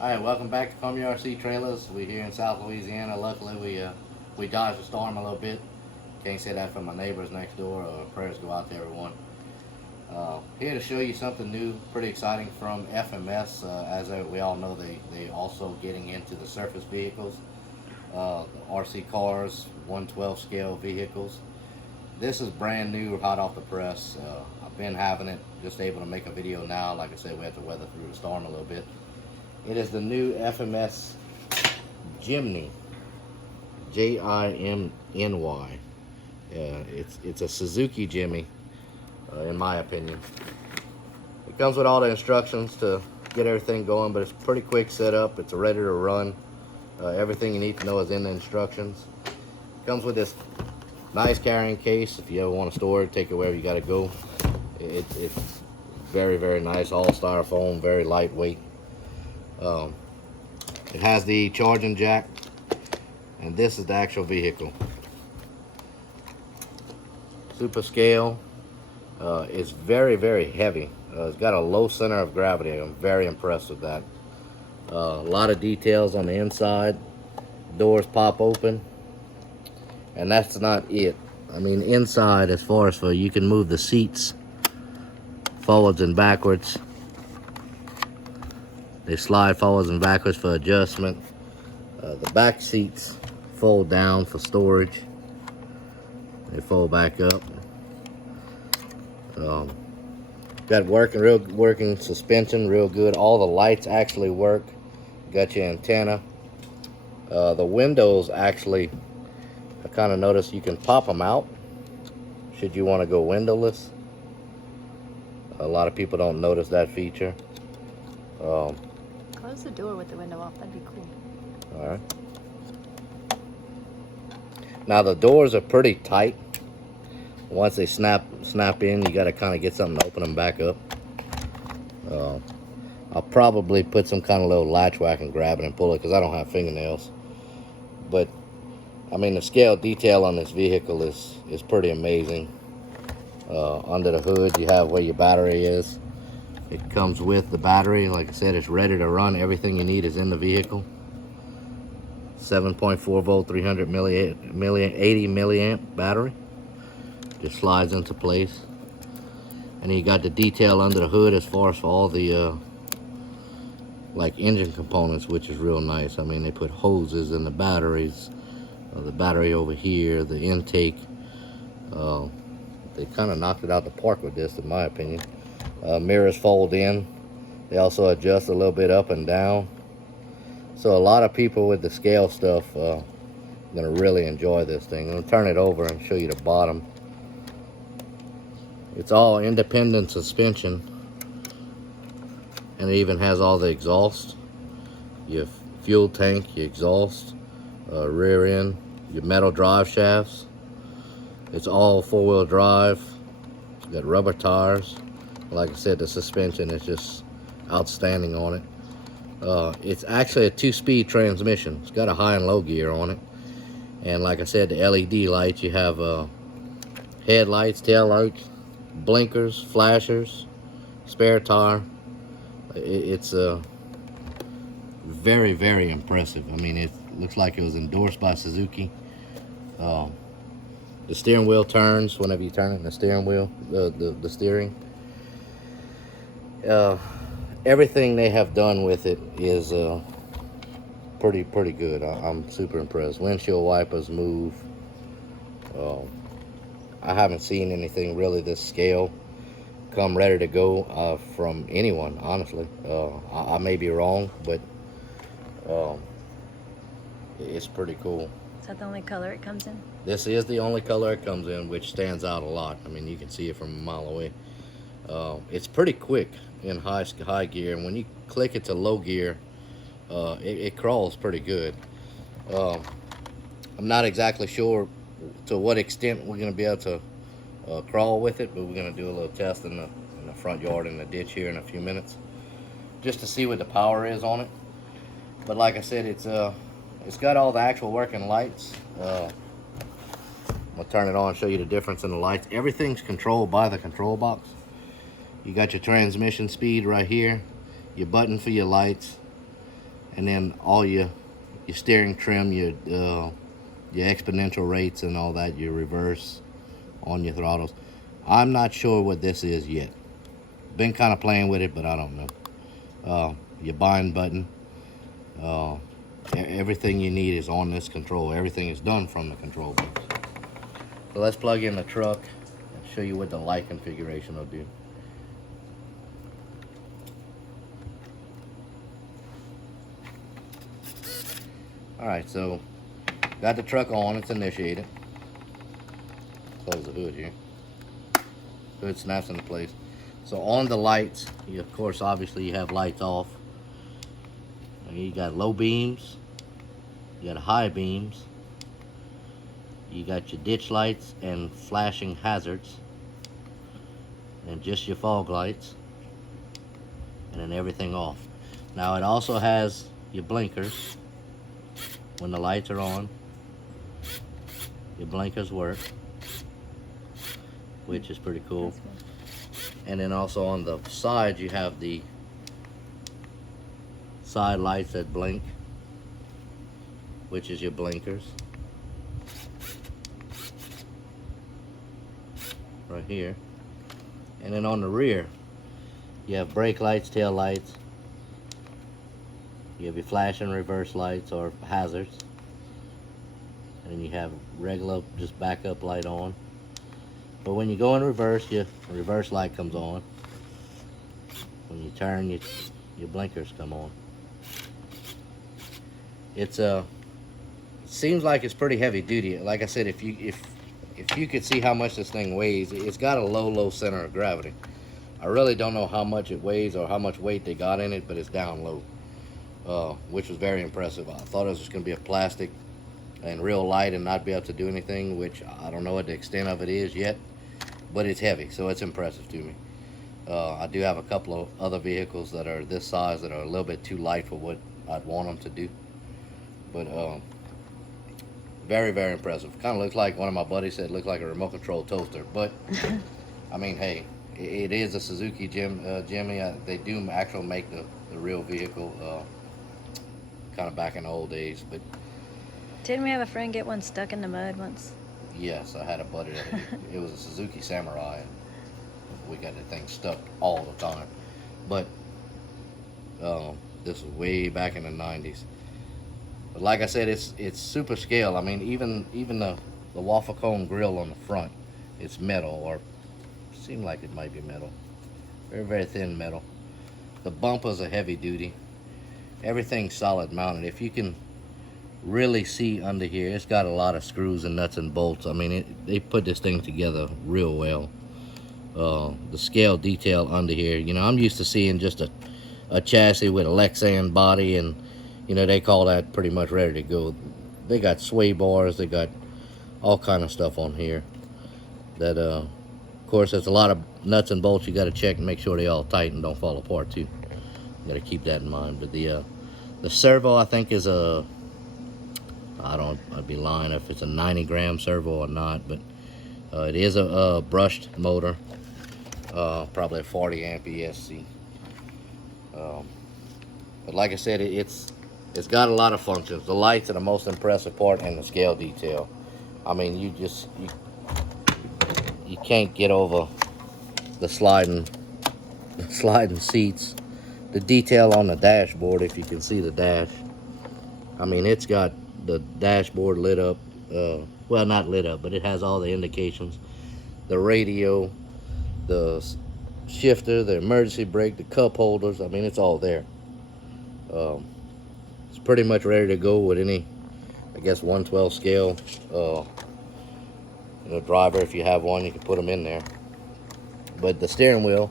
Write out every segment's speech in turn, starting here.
Alright, welcome back to Come RC Trailers. We're here in South Louisiana. Luckily we dodged the storm a little bit. Can't say that for my neighbors next door. Prayers go out to everyone. Here to show you something new, pretty exciting from FMS. As we all know, they also getting into the surface vehicles, the RC cars, 1/12 scale vehicles. This is brand new, hot off the press. I've been having it, just able to make a video now. Like I said, we had to weather through the storm a little bit. It is the new FMS Jimny, Jimny. It's a Suzuki Jimny, in my opinion. It comes with all the instructions to get everything going, but it's pretty quick setup. It's ready to run. Everything you need to know is in the instructions. It comes with this nice carrying case if you ever want to store it, take it wherever you got to go. It's very, very nice, all styrofoam, very lightweight. It has the charging jack, and this is the actual vehicle. Super scale. It's very, very heavy. It's got a low center of gravity. I'm very impressed with that. A lot of details on the inside. Doors pop open, and that's not it. I mean, inside, as far as for, you can move the seats forwards and backwards. They slide forwards and backwards for adjustment. The back seats fold down for storage. They fold back up. Got working suspension, real good. All the lights actually work. Got your antenna. The windows actually, I kind of noticed you can pop them out should you want to go windowless. A lot of people don't notice that feature. Close the door with the window off, that'd be cool. Alright. Now the doors are pretty tight. Once they snap in, you got to kind of get something to open them back up. I'll probably put some kind of little latch where I can grab it and pull it, because I don't have fingernails. But I mean, the scale detail on this vehicle is pretty amazing. Under the hood you have where your battery is. It comes with the battery. Like I said, it's ready to run. Everything you need is in the vehicle. 7.4 volt, 380 milliamp battery. Just slides into place. And you got the detail under the hood as far as for all the like engine components, which is real nice. I mean, they put hoses in the batteries, the battery over here, the intake. They kind of knocked it out the park with this, in my opinion. Mirrors fold in. They also adjust a little bit up and down. So a lot of people with the scale stuff are gonna really enjoy this thing. I'm gonna turn it over and show you the bottom. It's all independent suspension, and it even has all the exhaust, your fuel tank, your exhaust, rear end, your metal drive shafts. It's all four-wheel drive. It's got rubber tires. Like I said, the suspension is just outstanding on it. It's actually a 2-speed transmission. It's got a high and low gear on it. And like I said, the LED lights, you have headlights, tail lights, blinkers, flashers, spare tire. It's very, very impressive. I mean, it looks like it was endorsed by Suzuki. The steering wheel turns whenever you turn it. The steering wheel, the steering. Everything they have done with it is pretty good. I'm super impressed. Windshield wipers move. I haven't seen anything really this scale come ready to go from anyone, honestly. I may be wrong, but it's pretty cool. Is that the only color it comes in? This is the only color it comes in, which stands out a lot. I mean, you can see it from a mile away. It's pretty quick in high gear, and when you click it to low gear, it crawls pretty good. I'm not exactly sure to what extent we're going to be able to crawl with it, but we're going to do a little test in the front yard in the ditch here in a few minutes, just to see what the power is on it. But like I said, it's got all the actual working lights. I'm gonna turn it on and show you the difference in the lights. Everything's controlled by the control box. You got your transmission speed right here, your button for your lights, and then all your steering trim, your exponential rates and all that, your reverse on your throttles. I'm not sure what this is yet. Been kind of playing with it, but I don't know. Your bind button. Everything you need is on this control. Everything is done from the control box. So let's plug in the truck and show you what the light configuration will do. Alright, so got the truck on, it's initiated. Close the hood here. Hood snaps into place. So on the lights, you, of course, obviously you have lights off. You got low beams, you got high beams, you got your ditch lights and flashing hazards, and just your fog lights, and then everything off. Now it also has your blinkers. When the lights are on, your blinkers work, which is pretty cool. And then also on the side you have the side lights that blink, which is your blinkers right here. And then on the rear you have brake lights, tail lights, you have your flash and reverse lights or hazards, and then you have regular just backup light on. But when you go in reverse, your reverse light comes on. When you turn, your blinkers come on. It seems like it's pretty heavy duty. Like I said, if you could see how much this thing weighs, it's got a low center of gravity. I really don't know how much it weighs or how much weight they got in it, but it's down low. Which was very impressive. I thought it was just going to be a plastic and real light and not be able to do anything, which I don't know what the extent of it is yet, but it's heavy, so it's impressive to me. I do have a couple of other vehicles that are this size that are a little bit too light for what I'd want them to do, but very, very impressive. Kind of looks like, one of my buddies said, looks like a remote control toaster, but I mean, hey, it is a Suzuki Jimny. They do actually make the real vehicle, kind of back in the old days. But didn't we have a friend get one stuck in the mud once? Yes, I had a buddy that it was a Suzuki Samurai, and we got the thing stuck all the time. But this was way back in the 90s. But like I said, it's super scale. I mean, even the waffle cone grill on the front, it's metal, or seemed like it might be metal. Very, very thin metal. The bumpers are heavy duty. Everything's solid mounted. If you can really see under here, it's got a lot of screws and nuts and bolts. I mean, they put this thing together real well. The scale detail under here, you know, I'm used to seeing just a chassis with a Lexan body, and you know, they call that pretty much ready to go. They got sway bars, they got all kind of stuff on here that of course, there's a lot of nuts and bolts you got to check and make sure they all tight and don't fall apart too. Got to keep that in mind. But the servo, I think, is a, I'd be lying if it's a 90-gram servo or not, but it is a brushed motor, probably a 40 amp ESC. But like I said, it's got a lot of functions. The lights are the most impressive part, and the scale detail. I mean, you can't get over the sliding seats. The detail on the dashboard, if you can see the dash. I mean, it's got the dashboard lit up. Well, not lit up, but it has all the indications. The radio, the shifter, the emergency brake, the cup holders. I mean, it's all there. It's pretty much ready to go with any, I guess, 1/12 scale driver. If you have one, you can put them in there. But the steering wheel,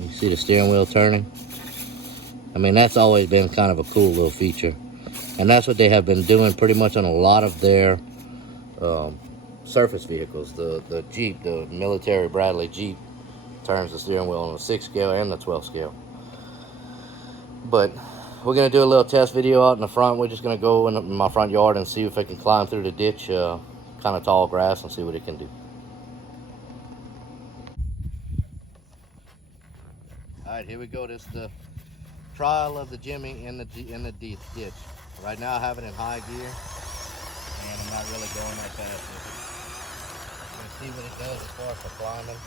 you see the steering wheel turning? I mean, that's always been kind of a cool little feature, and that's what they have been doing pretty much on a lot of their surface vehicles. The Jeep, the military Bradley Jeep, turns the steering wheel on the 6 scale and the 12 scale. But we're gonna do a little test video out in the front. We're just gonna go in my front yard and see if I can climb through the ditch, kind of tall grass, and see what it can do. All right, here we go. This is the trial of the Jimny in the ditch. Right now I have it in high gear, and I'm not really going that fast with it. Let's see what it does as far as for climbing.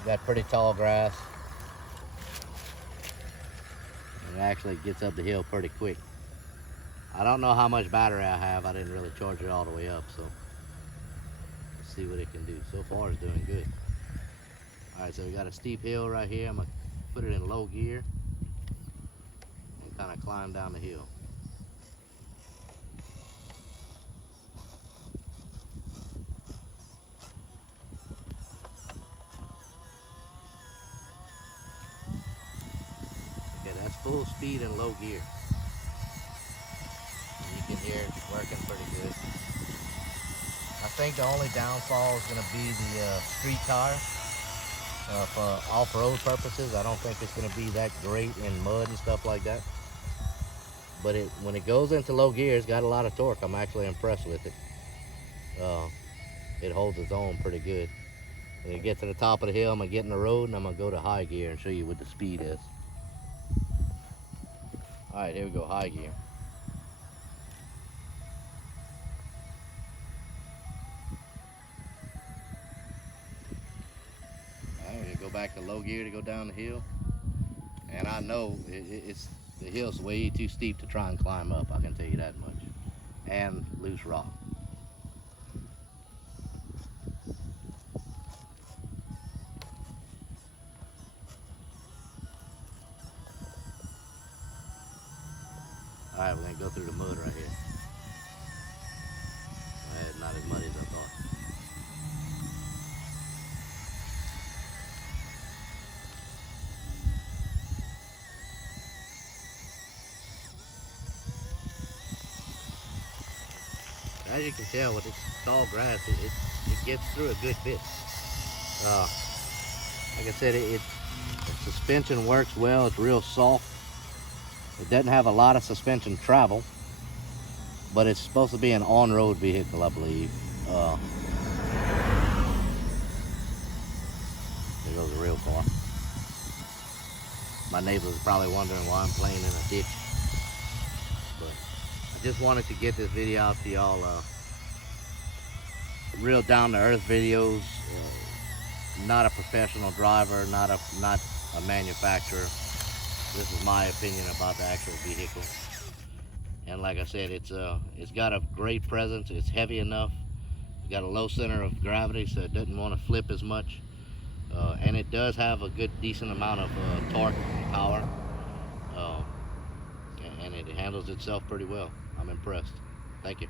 We got pretty tall grass. It actually gets up the hill pretty quick. I don't know how much battery I have. I didn't really charge it all the way up, so let's see what it can do. So far it's doing good. Alright, so we got a steep hill right here. I'm gonna put it in low gear and kind of climb down the hill. Okay, that's full speed and low gear. You can hear it working pretty good. I think the only downfall is going to be the street tire. For off-road purposes, I don't think it's going to be that great in mud and stuff like that. But when it goes into low gear, it's got a lot of torque. I'm actually impressed with it. It holds its own pretty good. When you get to the top of the hill, I'm going to get in the road and I'm going to go to high gear and show you what the speed is. Alright, here we go, high gear. Go back to low gear to go down the hill, and I know the hill's way too steep to try and climb up, I can tell you that much, and loose rock. Alright, we're going to go through the mud right here. It's not as muddy as I thought. As you can tell, with this tall grass, it gets through a good bit. Like I said, the suspension works well. It's real soft. It doesn't have a lot of suspension travel, but it's supposed to be an on-road vehicle, I believe. There goes the real car. My neighbors are probably wondering why I'm playing in a ditch. But I just wanted to get this video out to y'all. Real down-to-earth videos. Not a professional driver, not a manufacturer. This is my opinion about the actual vehicle. And like I said, it's got a great presence. It's heavy enough. It's got a low center of gravity, so it doesn't want to flip as much. And it does have a good, decent amount of torque and power. And it handles itself pretty well. I'm impressed. Thank you.